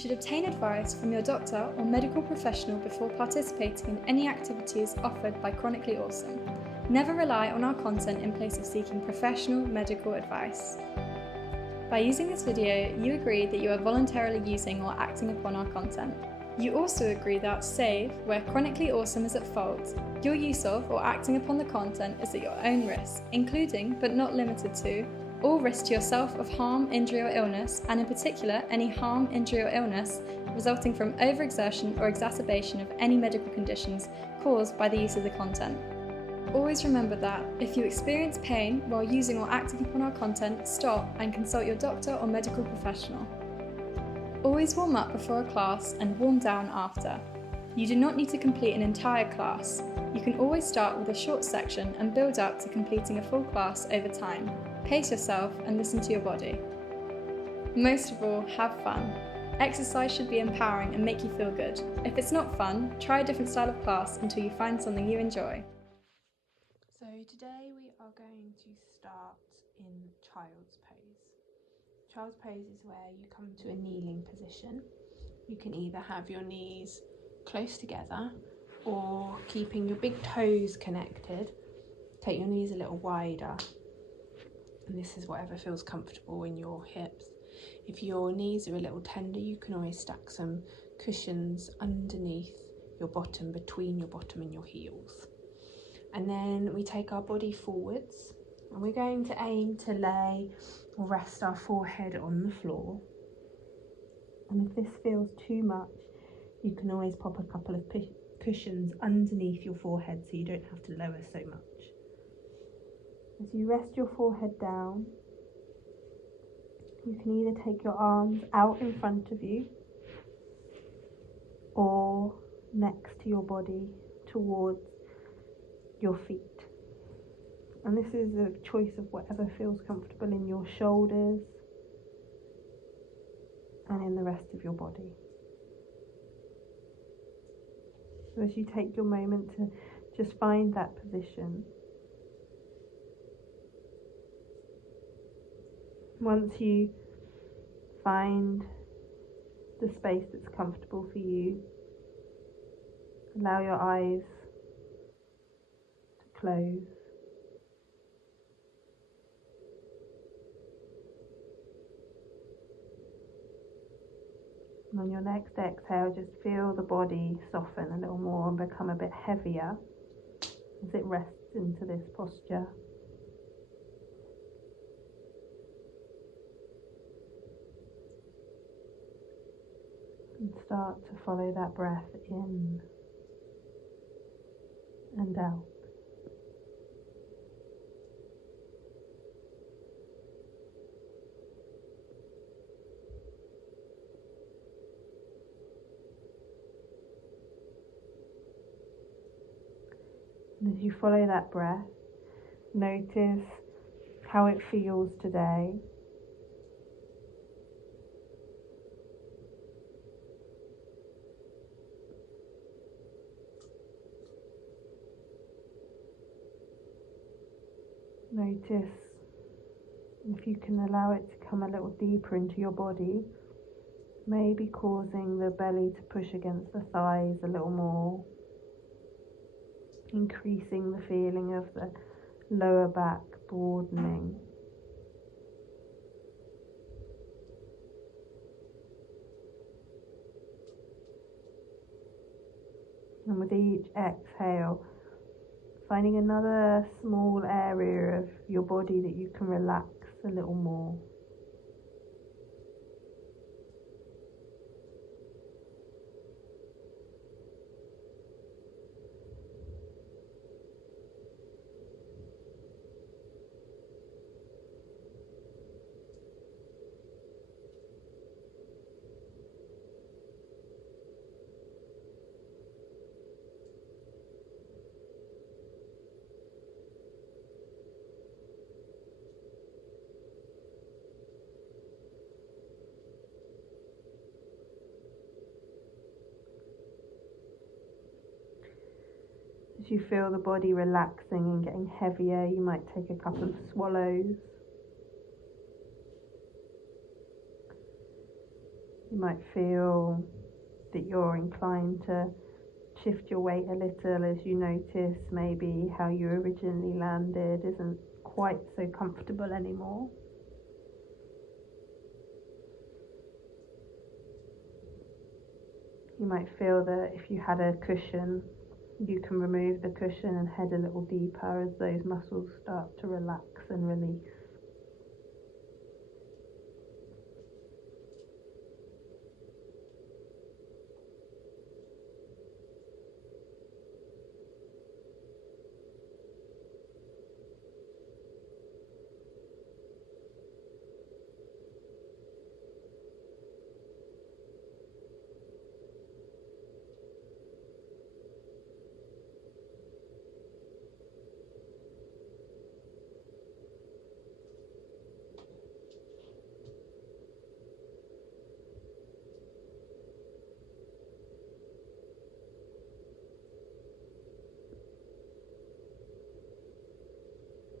should obtain advice from your doctor or medical professional before participating in any activities offered by Chronically Awesome. Never rely on our content in place of seeking professional medical advice. By using this video, you agree that you are voluntarily using or acting upon our content. You also agree that, save where Chronically Awesome is at fault, your use of or acting upon the content is at your own risk, including, but not limited to, all risk to yourself of harm, injury or illness, and in particular any harm, injury or illness resulting from overexertion or exacerbation of any medical conditions caused by the use of the content. Always remember that, if you experience pain while using or acting upon our content, stop and consult your doctor or medical professional. Always warm up before a class and warm down after. You do not need to complete an entire class. You can always start with a short section and build up to completing a full class over time. Pace yourself and listen to your body. Most of all, have fun. Exercise should be empowering and make you feel good. If it's not fun, try a different style of class until you find something you enjoy. So today we are going to start in child's pose. Child's pose is where you come to a kneeling position. You can either have your knees close together or, keeping your big toes connected, take your knees a little wider. And this is whatever feels comfortable in your hips. If your knees are a little tender, you can always stack some cushions underneath your bottom, between your bottom and your heels. And then we take our body forwards and we're going to aim to lay or rest our forehead on the floor. And if this feels too much, you can always pop a couple of cushions underneath your forehead so you don't have to lower so much. As you rest your forehead down, you can either take your arms out in front of you or next to your body towards your feet. And this is a choice of whatever feels comfortable in your shoulders and in the rest of your body. So as you take your moment to just find that position, once you find the space that's comfortable for you, allow your eyes to close. And on your next exhale, just feel the body soften a little more and become a bit heavier as it rests into this posture. And start to follow that breath in and out. And as you follow that breath, notice how it feels today. Notice if you can allow it to come a little deeper into your body, maybe causing the belly to push against the thighs a little more, increasing the feeling of the lower back broadening. And with each exhale, finding another small area of your body that you can relax a little more. As you feel the body relaxing and getting heavier, you might take a couple of swallows. You might feel that you're inclined to shift your weight a little as you notice maybe how you originally landed isn't quite so comfortable anymore. You might feel that if you had a cushion, you can remove the cushion and head a little deeper as those muscles start to relax and release.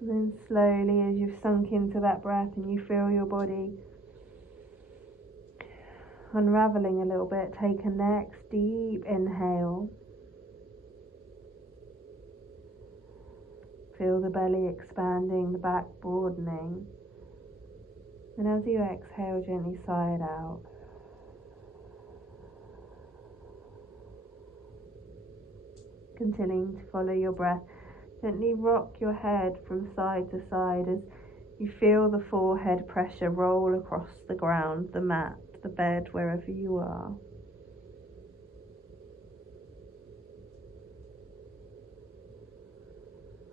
And then slowly, as you've sunk into that breath and you feel your body unraveling a little bit, take a next deep inhale. Feel the belly expanding, the back broadening. And as you exhale, gently sigh it out. Continuing to follow your breath, gently rock your head from side to side as you feel the forehead pressure roll across the ground, the mat, the bed, wherever you are.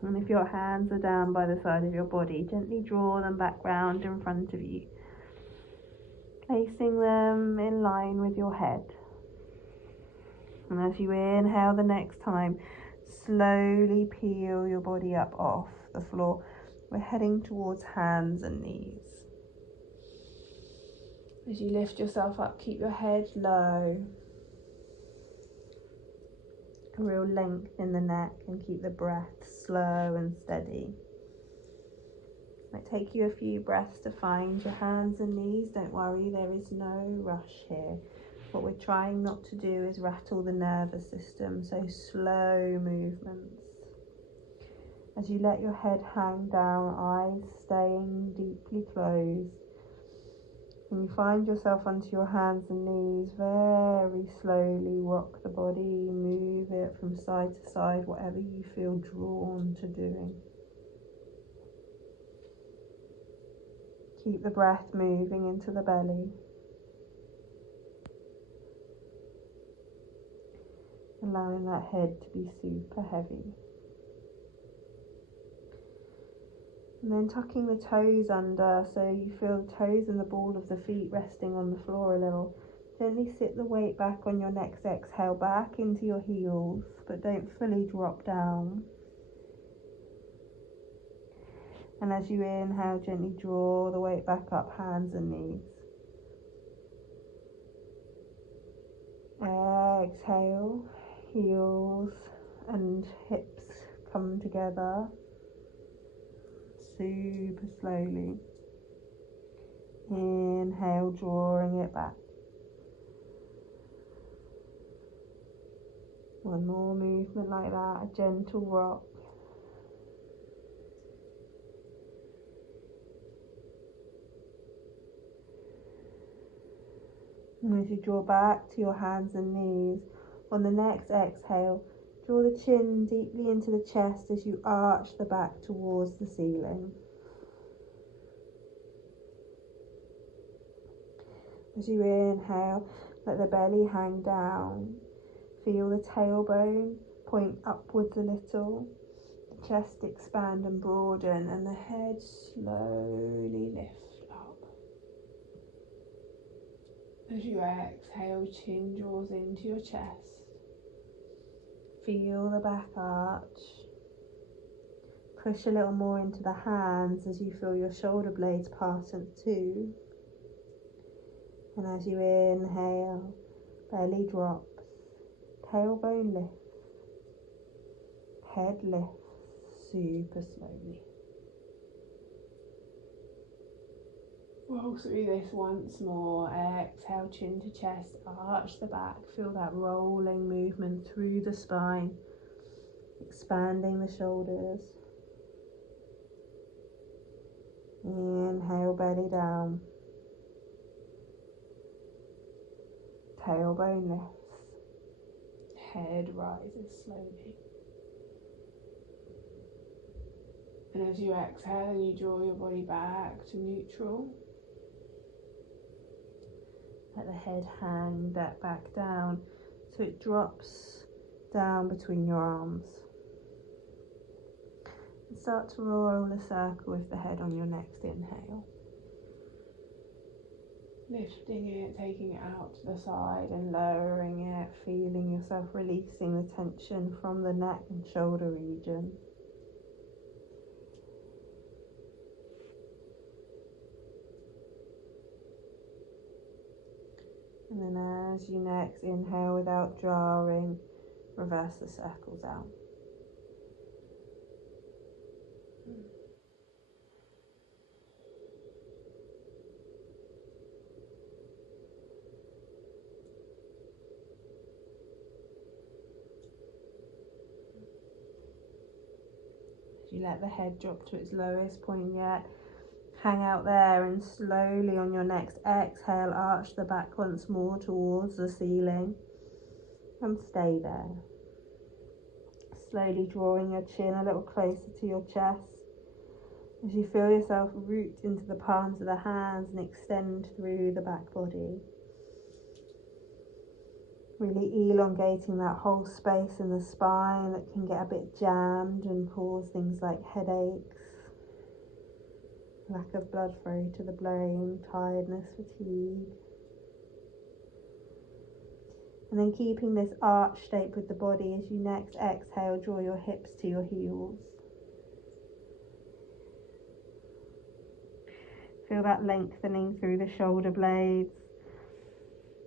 And if your hands are down by the side of your body, gently draw them back round in front of you, placing them in line with your head. And as you inhale the next time, slowly peel your body up off the floor. We're heading towards hands and knees. As you lift yourself up, keep your head low. A real length in the neck, and keep the breath slow and steady. It might take you a few breaths to find your hands and knees. Don't worry, there is no rush here. What we're trying not to do is rattle the nervous system, so slow movements. As you let your head hang down, eyes staying deeply closed, and you find yourself onto your hands and knees, very slowly rock the body, move it from side to side, whatever you feel drawn to doing. Keep the breath moving into the belly, allowing that head to be super heavy. And then tucking the toes under, so you feel the toes and the ball of the feet resting on the floor a little. Gently sit the weight back on your next exhale, back into your heels, but don't fully drop down. And as you inhale, gently draw the weight back up, hands and knees. Exhale, heels and hips come together. Super slowly. Inhale, drawing it back. One more movement like that, a gentle rock. And as you draw back to your hands and knees, on the next exhale, draw the chin deeply into the chest as you arch the back towards the ceiling. As you inhale, let the belly hang down. Feel the tailbone point upwards a little, the chest expand and broaden, and the head slowly lift up. As you exhale, chin draws into your chest. Feel the back arch. Push a little more into the hands as you feel your shoulder blades parted too. And as you inhale, belly drops, tailbone lifts, head lifts super slowly. roll through this once more. Exhale, chin to chest, arch the back. Feel that rolling movement through the spine, expanding the shoulders. Inhale, belly down. Tailbone lifts. Head rises slowly. And as you exhale, you draw your body back to neutral. Let the head hang back down so it drops down between your arms. And start to roll a circle with the head on your next inhale. Lifting it, taking it out to the side and lowering it, feeling yourself releasing the tension from the neck and shoulder region. And then as you next inhale without jarring, reverse the circles out. As you let the head drop to its lowest point yet, hang out there and slowly on your next exhale, arch the back once more towards the ceiling and stay there. Slowly drawing your chin a little closer to your chest as you feel yourself root into the palms of the hands and extend through the back body. Really elongating that whole space in the spine that can get a bit jammed and cause things like headaches, lack of blood flow to the brain, tiredness, fatigue. And then keeping this arch shape with the body as you next exhale, draw your hips to your heels. Feel that lengthening through the shoulder blades,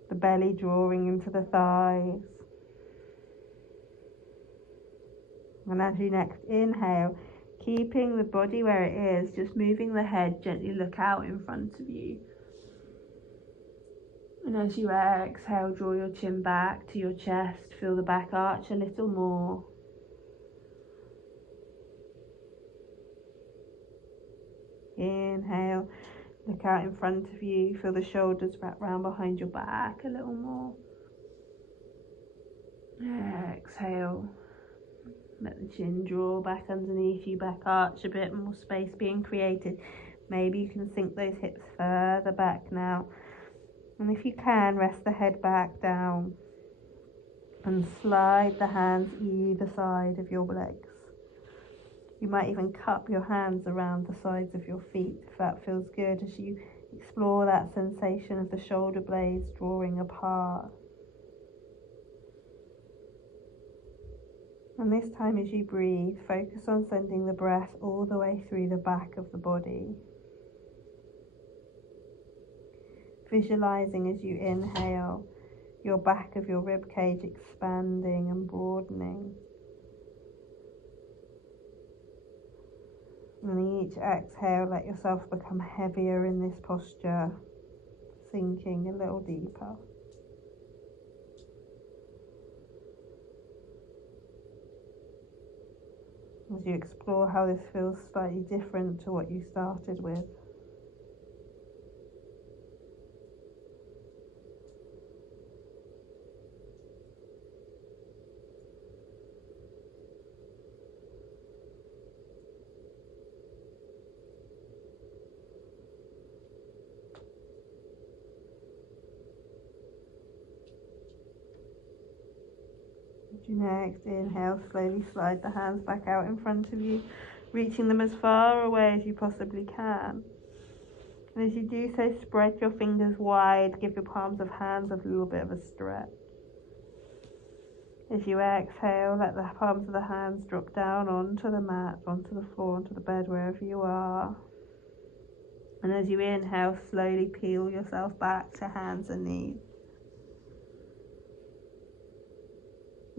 the belly drawing into the thighs. And as you next inhale, keeping the body where it is, just moving the head, gently look out in front of you. And as you exhale, draw your chin back to your chest, feel the back arch a little more. Inhale, look out in front of you, feel the shoulders wrap round behind your back a little more. Exhale, let the chin draw back underneath you, back arch a bit, more space being created. Maybe you can sink those hips further back now. And if you can, rest the head back down and slide the hands either side of your legs. You might even cup your hands around the sides of your feet if that feels good, as you explore that sensation of the shoulder blades drawing apart. And this time as you breathe, focus on sending the breath all the way through the back of the body. Visualizing as you inhale, your back of your rib cage expanding and broadening. And each exhale, let yourself become heavier in this posture, sinking a little deeper. As you explore how this feels slightly different to what you started with. Next, inhale, slowly slide the hands back out in front of you, reaching them as far away as you possibly can. And as you do so, spread your fingers wide, give your palms of hands a little bit of a stretch. As you exhale, let the palms of the hands drop down onto the mat, onto the floor, onto the bed, wherever you are. And as you inhale, slowly peel yourself back to hands and knees.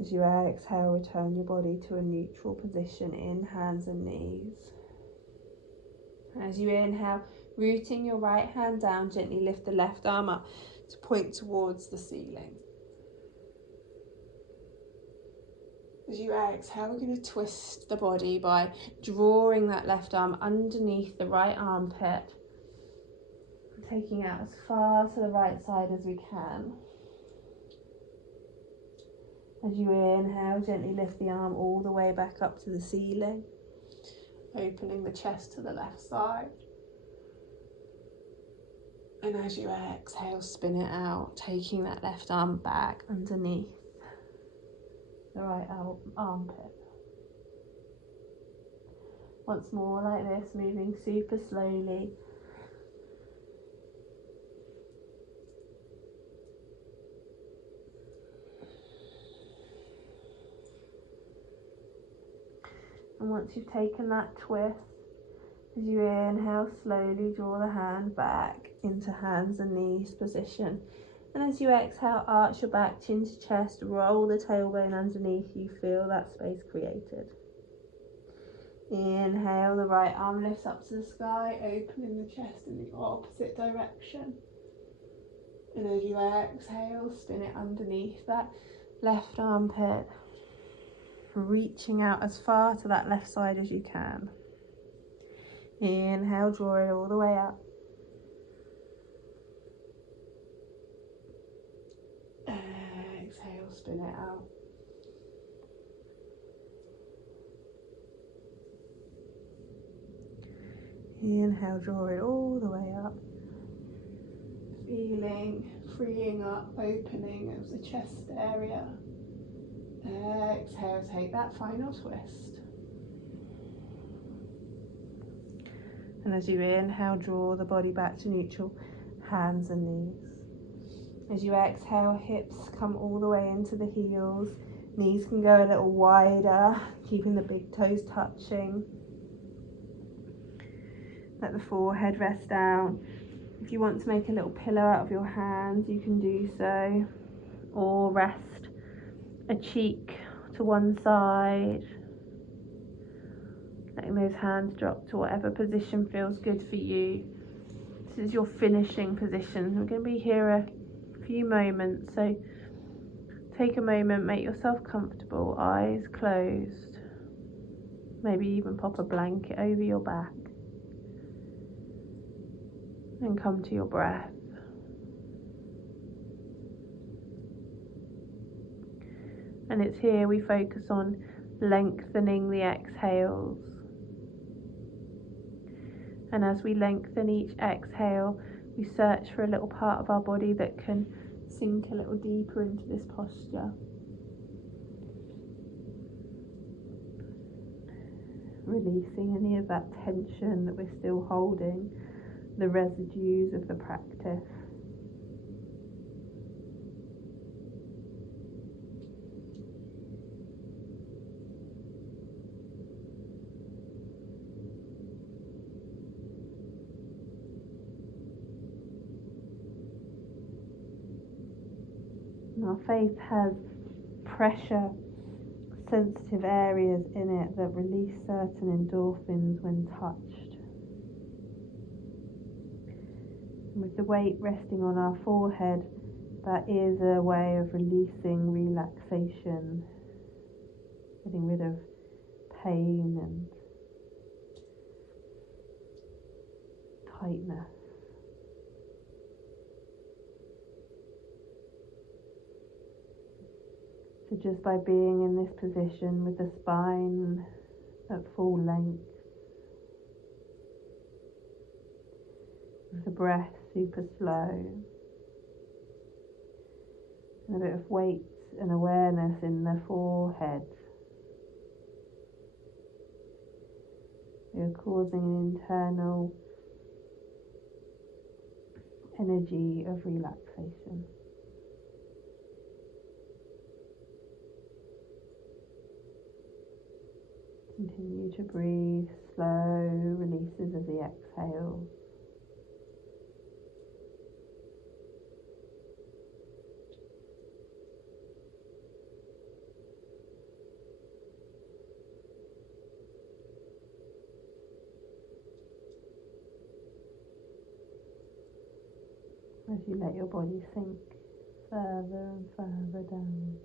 As you exhale, return your body to a neutral position in hands and knees. As you inhale, Rooting your right hand down, gently lift the left arm up to point towards the ceiling. As you exhale, we're going to twist the body by drawing that left arm underneath the right armpit, taking it out as far to the right side as we can. As you inhale, gently lift the arm all the way back up to the ceiling, opening the chest to the left side. And as you exhale, spin it out, taking that left arm back underneath the right armpit. Once more like this, moving super slowly. And once you've taken that twist, as you inhale, slowly draw the hand back into hands and knees position. And as you exhale, arch your back, chin to chest, roll the tailbone underneath you, feel that space created. Inhale, the right arm lifts up to the sky, opening the chest in the opposite direction. And as you exhale, spin it underneath that left armpit, reaching out as far to that left side as you can. Inhale, draw it all the way up. Exhale, spin it out. Inhale, draw it all the way up. Feeling, freeing up, opening of the chest area. Exhale, take that final twist. And as you inhale, draw the body back to neutral, hands and knees. As you exhale, hips come all the way into the heels. Knees can go a little wider, keeping the big toes touching. Let the forehead rest down. If you want to make a little pillow out of your hands, you can do so. Or rest a cheek to one side. Letting those hands drop to whatever position feels good for you. This is your finishing position. We're going to be here a few moments, so take a moment, make yourself comfortable, eyes closed. Maybe even pop a blanket over your back. And come to your breath. And it's here we focus on lengthening the exhales. And as we lengthen each exhale, we search for a little part of our body that can sink a little deeper into this posture. Releasing any of that tension that we're still holding, the residues of the practice. Our faith has pressure sensitive areas in it that release certain endorphins when touched. And with the weight resting on our forehead, that is a way of releasing relaxation, getting rid of pain and tightness. So just by being in this position with the spine at full length, with the breath super slow, and a bit of weight and awareness in the forehead, you're causing an internal energy of relaxation. Continue to breathe slow releases of the exhale. as you let your body sink further and further down.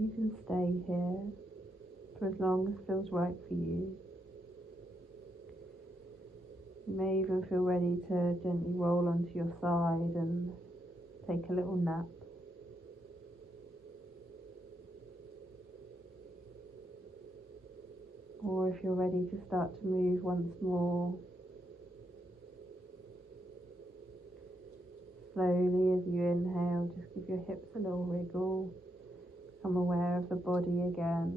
You can stay here for as long as feels right for you. You may even feel ready to gently roll onto your side and take a little nap. Or if you're ready to start to move once more, slowly as you inhale, just give your hips a little wriggle. Become aware of the body again.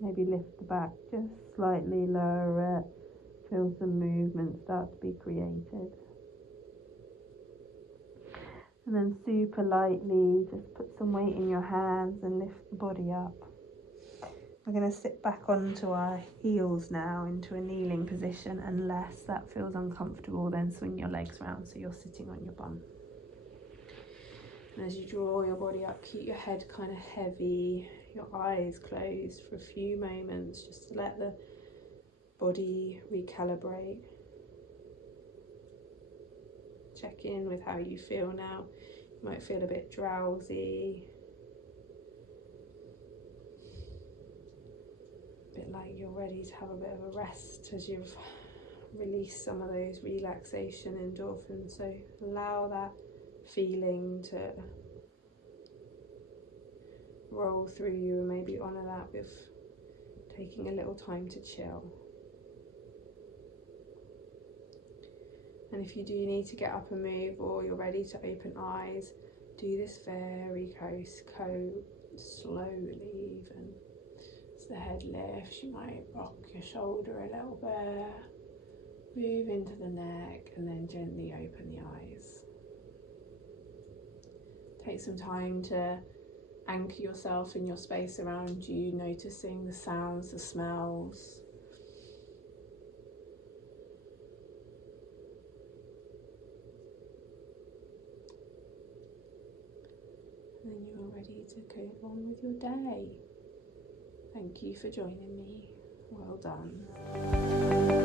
Maybe lift the back just slightly, lower it. Feel some movement start to be created. And then super lightly, just put some weight in your hands and lift the body up. We're going to sit back onto our heels now into a kneeling position. Unless that feels uncomfortable, then swing your legs round so you're sitting on your bum. And as you draw your body up, keep your head kind of heavy, your eyes closed for a few moments, just to let the body recalibrate. Check in with how you feel now. You might feel a bit drowsy, a bit like you're ready to have a bit of a rest as you've released some of those relaxation endorphins. So allow that feeling to roll through you, and maybe honour that with taking a little time to chill. And if you do need to get up and move, or you're ready to open eyes, do this very slowly even. As the head lifts, you might rock your shoulder a little bit, move into the neck, and then gently open the eyes. Take some time to anchor yourself in your space around you, noticing the sounds, the smells. And then you are ready to go on with your day. Thank you for joining me. Well done.